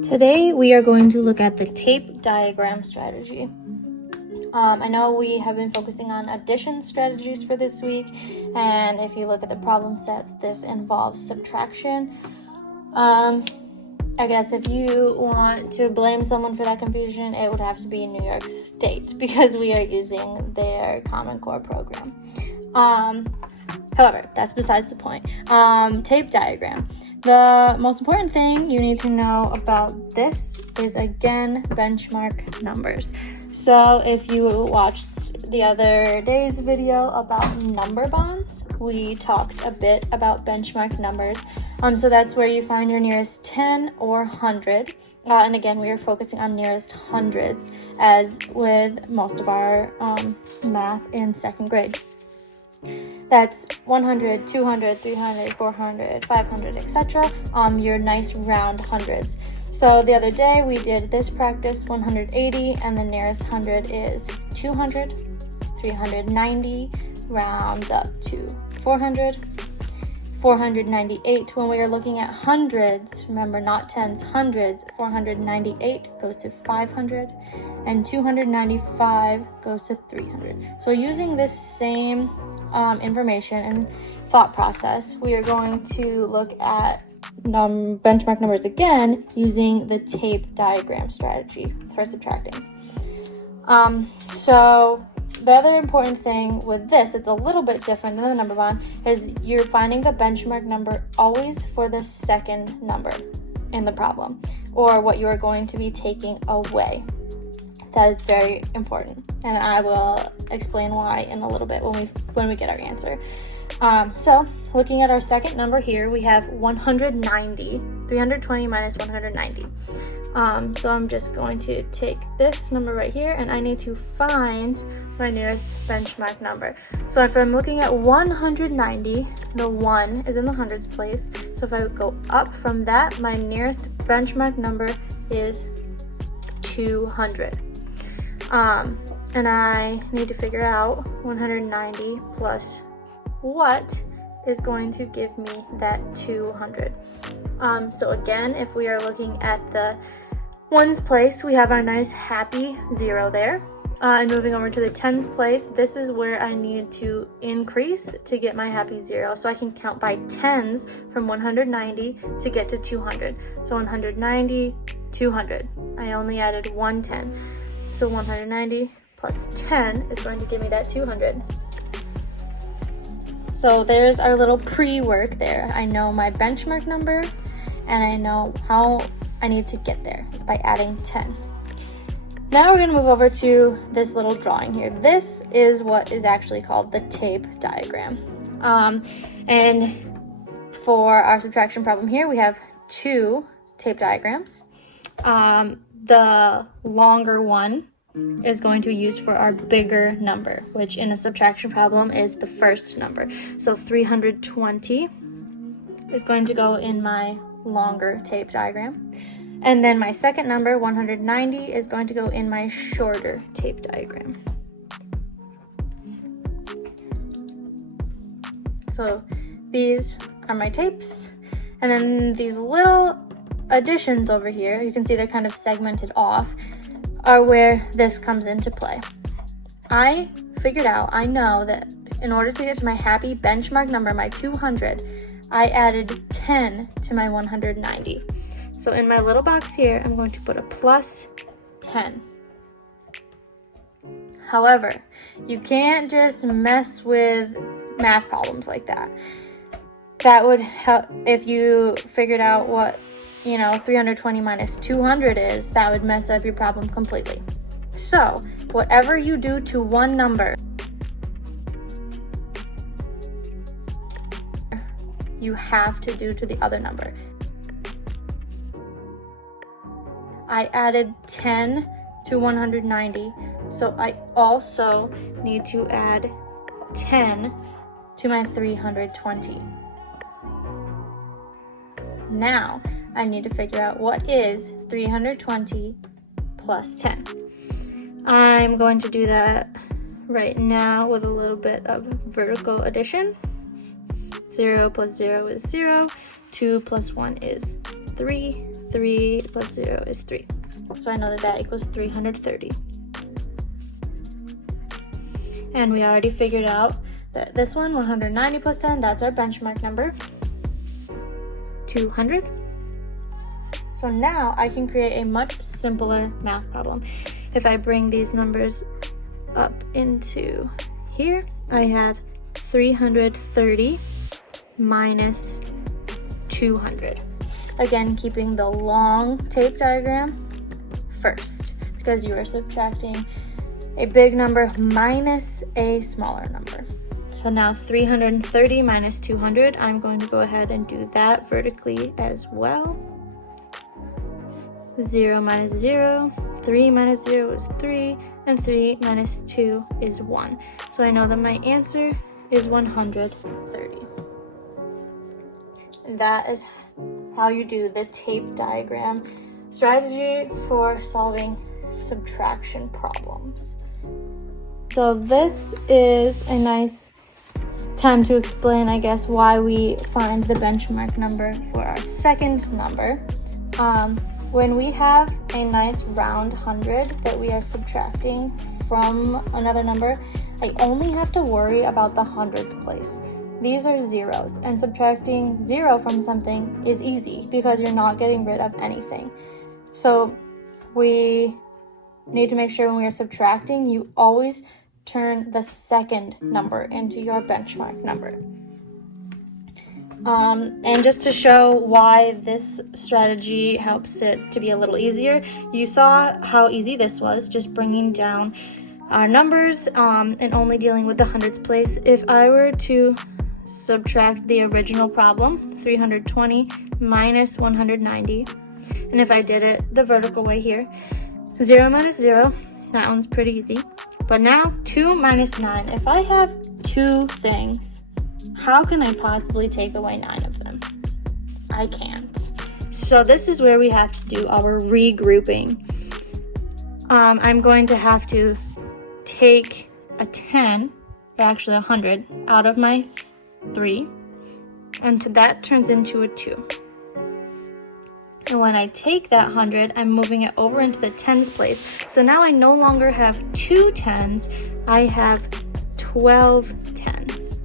Today we are going to look at the tape diagram strategy. I know we have been focusing on addition strategies for this week, and if you look at the problem sets, this involves subtraction. I guess if you want to blame someone for that confusion, it would have to be New York State because we are using their Common Core program. However, that's besides the point. Tape diagram. The most important thing you need to know about this is, again, benchmark numbers. So if you watched the other day's video about number bonds, we talked a bit about benchmark numbers. So that's where you find your nearest 10 or 100. And again, we are focusing on nearest hundreds, as with most of our math in second grade. That's 100, 200, 300, 400, 500, etc. Your nice round hundreds. So the other day we did this practice, 180, and the nearest 100 is 200, 390, rounds up to 400, 498. When we are looking at hundreds, remember not tens, hundreds, 498 goes to 500, and 295 goes to 300. So using this same information and thought process, we are going to look at benchmark numbers again using the tape diagram strategy for subtracting. So the other important thing with this, it's a little bit different than the number bond, is you're finding the benchmark number always for the second number in the problem, or what you are going to be taking away. That is very important, and I will explain why in a little bit when we get our answer. So looking at our second number here, we have 190, 320 minus 190. So I'm just going to take this number right here, and I need to find my nearest benchmark number. So if I'm looking at 190, the 1 is in the hundreds place. So if I go up from that, my nearest benchmark number is 200. And I need to figure out 190 plus what is going to give me that 200. So again, if we are looking at the ones place, we have our nice happy 0 there. And moving over to the tens place, this is where I need to increase to get my happy 0. So I can count by tens from 190 to get to 200. So 190, 200. I only added 110. So 190 plus 10 is going to give me that 200. So there's our little pre-work there. I know my benchmark number, and I know how I need to get there. It's by adding 10. Now we're going to move over to this little drawing here. This is what is actually called the tape diagram. And for our subtraction problem here, we have 2 tape diagrams. The longer one is going to be used for our bigger number, which in a subtraction problem is the first number. So 320 is going to go in my longer tape diagram. And then my second number, 190, is going to go in my shorter tape diagram. So these are my tapes. And then these little additions over here, you can see they're kind of segmented off, are where this comes into play. I know that in order to get to my happy benchmark number, my 200, I added 10 to my 190. So in my little box here, I'm going to put a plus 10. However, you can't just mess with math problems like that. That would help if you figured out what 320 minus 200 is, that would mess up your problem completely. So whatever you do to one number, you have to do to the other number. I added 10 to 190, so I also need to add 10 to my 320. Now, I need to figure out what is 320 plus 10. I'm going to do that right now with a little bit of vertical addition. 0 plus 0 is 0. 2 plus 1 is 3. 3 plus 0 is 3. So I know that that equals 330. And we already figured out that this one, 190 plus 10, that's our benchmark number, 200. So now I can create a much simpler math problem. If I bring these numbers up into here, I have 330 minus 200. Again, keeping the long tape diagram first, because you are subtracting a big number minus a smaller number. So now 330 minus 200, I'm going to go ahead and do that vertically as well. 0 minus 0, 3 minus 0 is 3, and 3 minus 2 is 1. So I know that my answer is 130. And that is how you do the tape diagram strategy for solving subtraction problems. So this is a nice time to explain, I guess, why we find the benchmark number for our second number. When we have a nice round 100 that we are subtracting from another number, I only have to worry about the hundreds place. These are zeros, and subtracting 0 from something is easy because you're not getting rid of anything. So we need to make sure when we are subtracting, you always turn the second number into your benchmark number. And just to show why this strategy helps it to be a little easier, you saw how easy this was, just bringing down our numbers and only dealing with the hundreds place. If I were to subtract the original problem, 320 minus 190, and if I did it the vertical way here, 0 minus 0, that one's pretty easy. But now 2 minus 9, if I have two things, how can I possibly take away 9 of them? I can't. So this is where we have to do our regrouping. I'm going to have to take a 10, or actually 100, out of my 3, and that turns into a 2. And when I take that 100, I'm moving it over into the tens place. So now I no longer have 2 10s, I have 12 10s.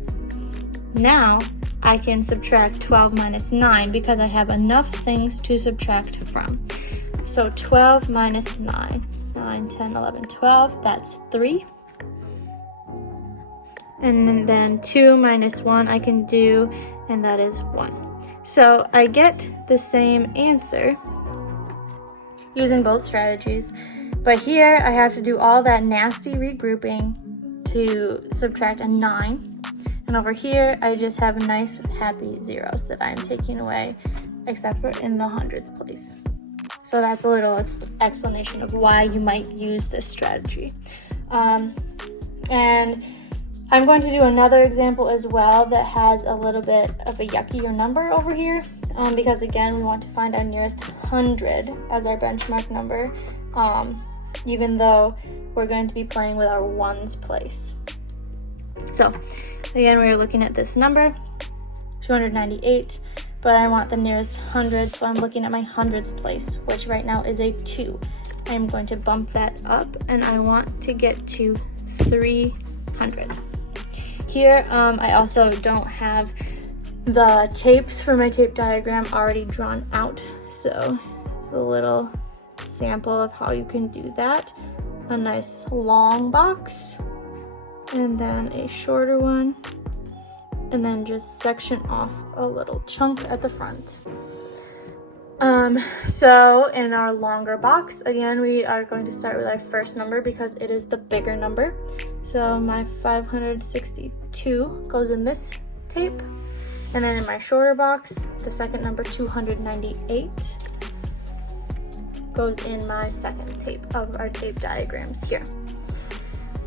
Now I can subtract 12 minus 9 because I have enough things to subtract from. So 12 minus 9, 9, 10, 11, 12, that's 3. And then 2 minus 1 I can do, and that is 1. So I get the same answer using both strategies, but here I have to do all that nasty regrouping to subtract a 9. And over here, I just have nice happy zeros that I'm taking away, except for in the hundreds place. So that's a little explanation of why you might use this strategy. And I'm going to do another example as well that has a little bit of a yuckier number over here, because again, we want to find our nearest 100 as our benchmark number, even though we're going to be playing with our ones place. So again, we're looking at this number, 298, but I want the nearest 100, so I'm looking at my hundreds place, which right now is a 2. I'm going to bump that up, and I want to get to 300. Here, I also don't have the tapes for my tape diagram already drawn out, so it's a little sample of how you can do that. A nice long box, and then a shorter one, and then just section off a little chunk at the front. So in our longer box, again, we are going to start with our first number because it is the bigger number. So my 562 goes in this tape, and then in my shorter box, the second number, 298, goes in my second tape of our tape diagrams here.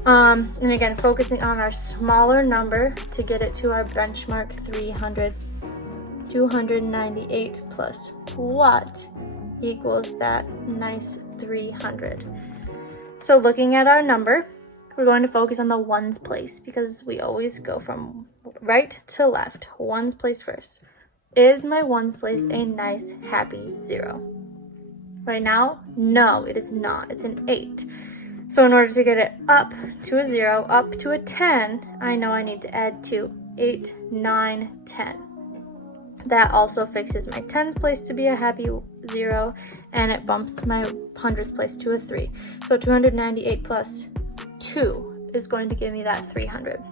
And again, focusing on our smaller number to get it to our benchmark 300. 298 plus what equals that nice 300. So looking at our number, we're going to focus on the ones place because we always go from right to left. Ones place first. Is my ones place a nice happy 0? right now? No, it is not. It's an 8. So in order to get it up to a 0, up to a 10, I know I need to add 2. 8, 9, 10. That also fixes my tens place to be a happy 0, and it bumps my hundredths place to a 3. So 298 plus 2 is going to give me that 300.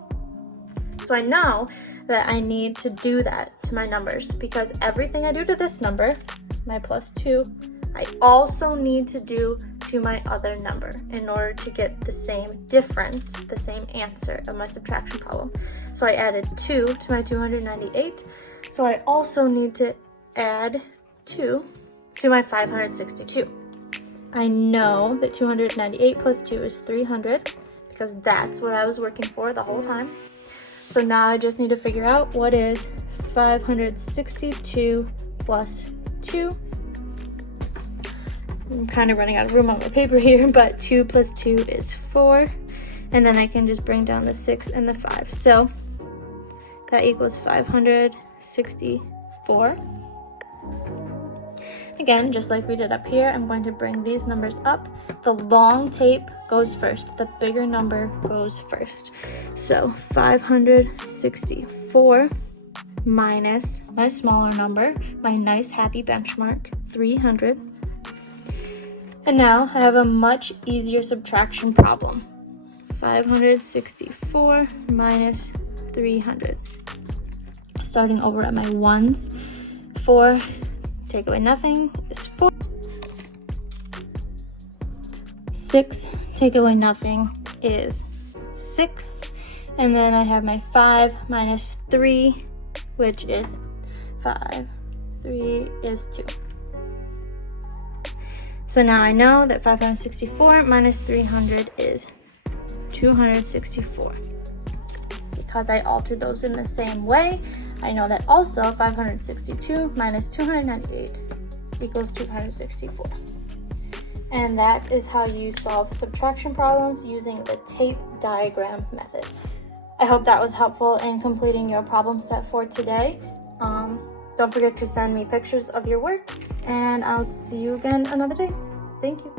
So I know that I need to do that to my numbers, because everything I do to this number, my plus 2, I also need to do to my other number in order to get the same difference, the same answer of my subtraction problem. So I added 2 to my 298. So I also need to add 2 to my 562. I know that 298 plus 2 is 300, because that's what I was working for the whole time. So now I just need to figure out what is 562 plus 2. I'm kind of running out of room on my paper here, but 2 plus 2 is 4. And then I can just bring down the 6 and the 5. So that equals 564. Again, just like we did up here, I'm going to bring these numbers up. The long tape goes first. The bigger number goes first. So 564 minus my smaller number, my nice happy benchmark, 300. And now I have a much easier subtraction problem. 564 minus 300. Starting over at my ones, 4, take away nothing is 4. 6, take away nothing is 6. And then I have my 5 minus 3, which is 5. 3 is 2. So now I know that 564 minus 300 is 264. Because I altered those in the same way, I know that also 562 minus 298 equals 264. And that is how you solve subtraction problems using the tape diagram method. I hope that was helpful in completing your problem set for today. Don't forget to send me pictures of your work, and I'll see you again another day. Thank you.